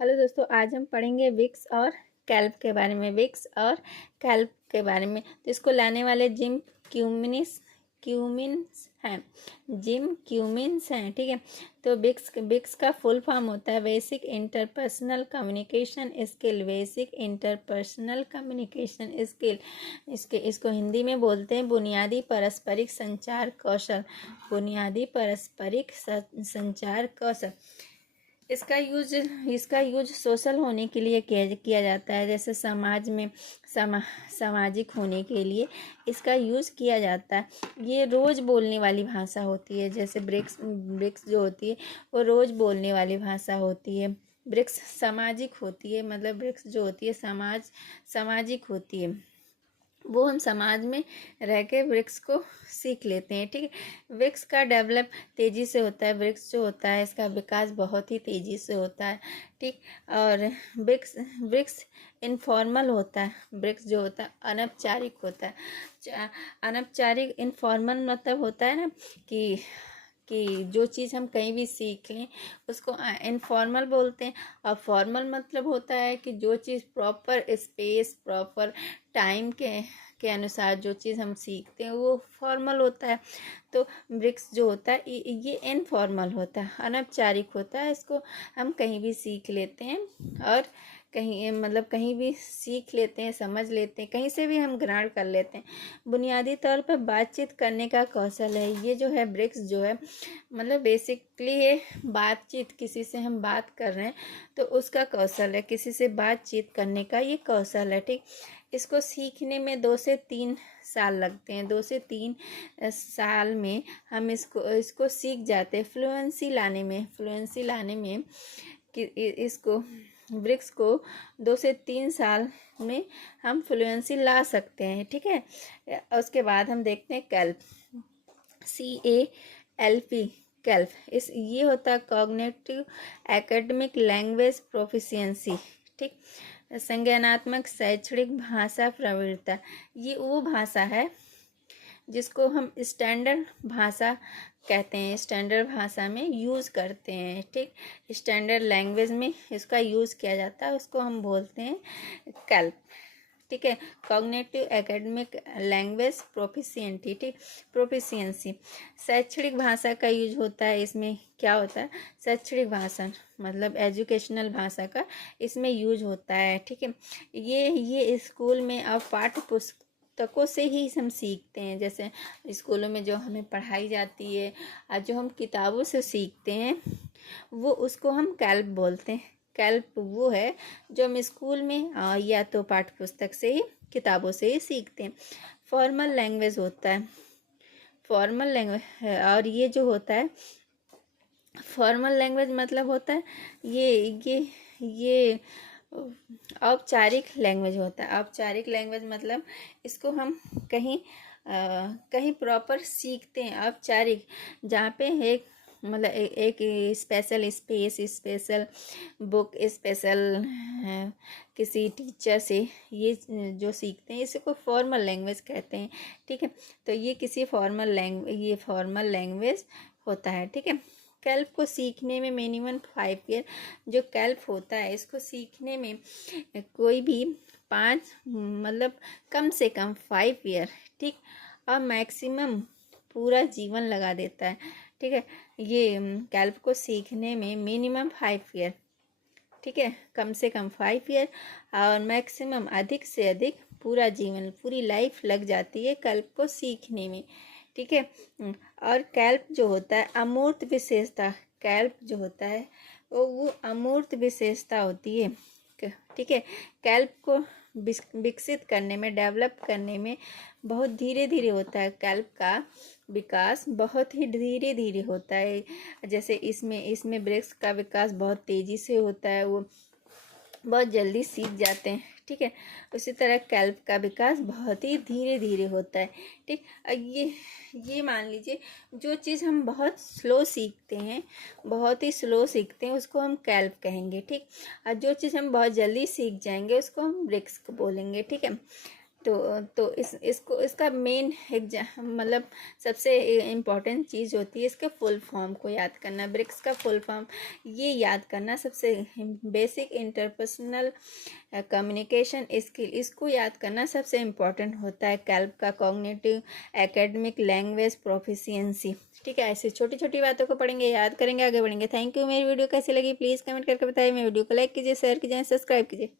Hello दोस्तों, आज हम पढ़ेंगे विक्स और कैल्प के बारे में। विक्स और कैल्प के बारे में तो इसको लाने वाले जिम क्यूमिन्स हैं। जिम क्यूमिन्स हैं, ठीक है। तो विक्स का फुल फॉर्म होता है basic interpersonal communication skill. Basic interpersonal communication skill, इसको हिंदी में बोलते हैं बुनियादी पारस्परिक संचार कौशल। बुनियादी पारस्परिक संचार कौशल। इसका यूज सोशल होने के लिए किया जाता है, जैसे समाज में सामाजिक होने के लिए इसका यूज़ किया जाता है। ये रोज़ बोलने वाली भाषा होती है, जैसे ब्रिक्स जो होती है वो रोज़ बोलने वाली भाषा होती है। ब्रिक्स सामाजिक होती है, मतलब ब्रिक्स जो होती है सामाजिक होती है। वो हम समाज में रह के वृक्ष को सीख लेते हैं, ठीक है। वृक्ष का डेवलप तेज़ी से होता है। वृक्ष जो होता है इसका विकास बहुत ही तेज़ी से होता है, ठीक। और वृक्ष वृक्ष इनफॉर्मल होता है। वृक्ष जो होता है अनौपचारिक होता है। अनौपचारिक इनफॉर्मल मतलब होता है ना कि जो चीज़ हम कहीं भी सीख लें उसको इनफॉर्मल बोलते हैं। और फॉर्मल मतलब होता है कि जो चीज़ प्रॉपर स्पेस प्रॉपर टाइम के अनुसार जो चीज़ हम सीखते हैं वो फॉर्मल होता है। तो वृक्ष जो होता है ये इनफॉर्मल होता है, अनौपचारिक होता है। इसको हम कहीं भी सीख लेते हैं और कहीं भी सीख लेते हैं, समझ लेते हैं, कहीं से भी हम ग्रहण कर लेते हैं। बुनियादी तौर पर बातचीत करने का कौशल है। ये जो है वृक्ष जो है मतलब बेसिकली ये बातचीत, किसी से हम बात कर रहे हैं तो उसका कौशल है, किसी से बातचीत करने का ये कौशल है, ठीक। इसको सीखने में 2 से 3 साल लगते हैं। 2 से 3 साल में हम इसको सीख जाते हैं। फ्लुएंसी लाने में कि इसको वृक्ष को 2 से 3 साल में हम फ्लुएंसी ला सकते हैं, ठीक है। उसके बाद हम देखते हैं कैल्प, CALP कैल्प। ये होता है कॉग्निटिव एकेडमिक लैंग्वेज प्रोफिशिएंसी, ठीक। संज्ञानात्मक शैक्षणिक भाषा प्रवीणता। ये वो भाषा है जिसको हम स्टैंडर्ड भाषा कहते हैं, स्टैंडर्ड भाषा में यूज़ करते हैं, ठीक। स्टैंडर्ड लैंग्वेज में इसका यूज़ किया जाता है, उसको हम बोलते हैं कैल्प, ठीक है। कॉग्निटिव एकेडमिक लैंग्वेज प्रोफिशिएंटी, ठीक, प्रोफिशिएंसी। शैक्षणिक भाषा का यूज होता है। इसमें क्या होता है, शैक्षणिक भाषा मतलब एजुकेशनल भाषा का इसमें यूज होता है, ठीक है। ये स्कूल में अब पाठ्य पुस्तकों से ही हम सीखते हैं। जैसे स्कूलों में जो हमें पढ़ाई जाती है और जो हम किताबों से सीखते हैं वो उसको हम कैल्प बोलते हैं। कैल्प वो है जो हम स्कूल में या तो पाठ्य पुस्तक से ही, किताबों से ही सीखते हैं। फॉर्मल लैंग्वेज होता है, फॉर्मल लैंग्वेज। और ये जो होता है फॉर्मल लैंग्वेज मतलब होता है ये औपचारिक लैंग्वेज होता है। औपचारिक लैंग्वेज मतलब इसको हम कहीं प्रॉपर सीखते हैं। औपचारिक जहाँ पे एक मतलब एक special space, special book, special किसी टीचर से ये जो सीखते हैं इसको फॉर्मल लैंग्वेज कहते हैं, ठीक है। तो ये ये फॉर्मल लैंग्वेज होता है, ठीक है। कैल्प को सीखने में मिनिमम 5 ईयर, जो कैल्प होता है इसको सीखने में कोई भी 5 मतलब कम से कम 5 ईयर, ठीक, और मैक्सिमम पूरा जीवन लगा देता है, ठीक है। ये कैल्प को सीखने में मिनिमम 5 ईयर, ठीक है, कम से कम 5 ईयर और मैक्सिमम अधिक से अधिक पूरा जीवन, पूरी लाइफ लग जाती है कैल्प को सीखने में, ठीक है। और कैल्प जो होता है अमूर्त विशेषता, कैल्प जो होता है वो अमूर्त विशेषता होती है, ठीक है। कैल्प को विकसित करने में, डेवलप करने में बहुत धीरे धीरे होता है। कैल्प का विकास बहुत ही धीरे धीरे होता है। जैसे इसमें वृक्ष का विकास बहुत तेज़ी से होता है, वो बहुत जल्दी सीख जाते हैं, ठीक है। उसी तरह कैल्प का विकास बहुत ही धीरे धीरे होता है, ठीक। ये मान लीजिए जो चीज़ हम बहुत स्लो सीखते हैं, बहुत ही स्लो सीखते हैं उसको हम कैल्प कहेंगे, ठीक। और जो चीज़ हम बहुत जल्दी सीख जाएंगे उसको हम वृक्ष बोलेंगे, ठीक है। तो इसको इसका मेन मतलब सबसे इम्पॉर्टेंट चीज़ होती है इसके फुल फॉर्म को याद करना। ब्रिक्स का फुल फॉर्म ये याद करना सबसे बेसिक इंटरपर्सनल कम्युनिकेशन स्किल, इसको याद करना सबसे इम्पॉर्टेंट होता है कैल्प का। कॉग्निटिव एकेडमिक लैंग्वेज प्रोफिशिएंसी, ठीक है। ऐसी छोटी छोटी बातों को पढ़ेंगे, याद करेंगे, आगे बढ़ेंगे। Thank you. मेरी वीडियो कैसी लगी प्लीज़ कमेंट करके बताइए। मेरी वीडियो को लाइक कीजिए, शेयर कीजिए, सब्सक्राइब कीजिए।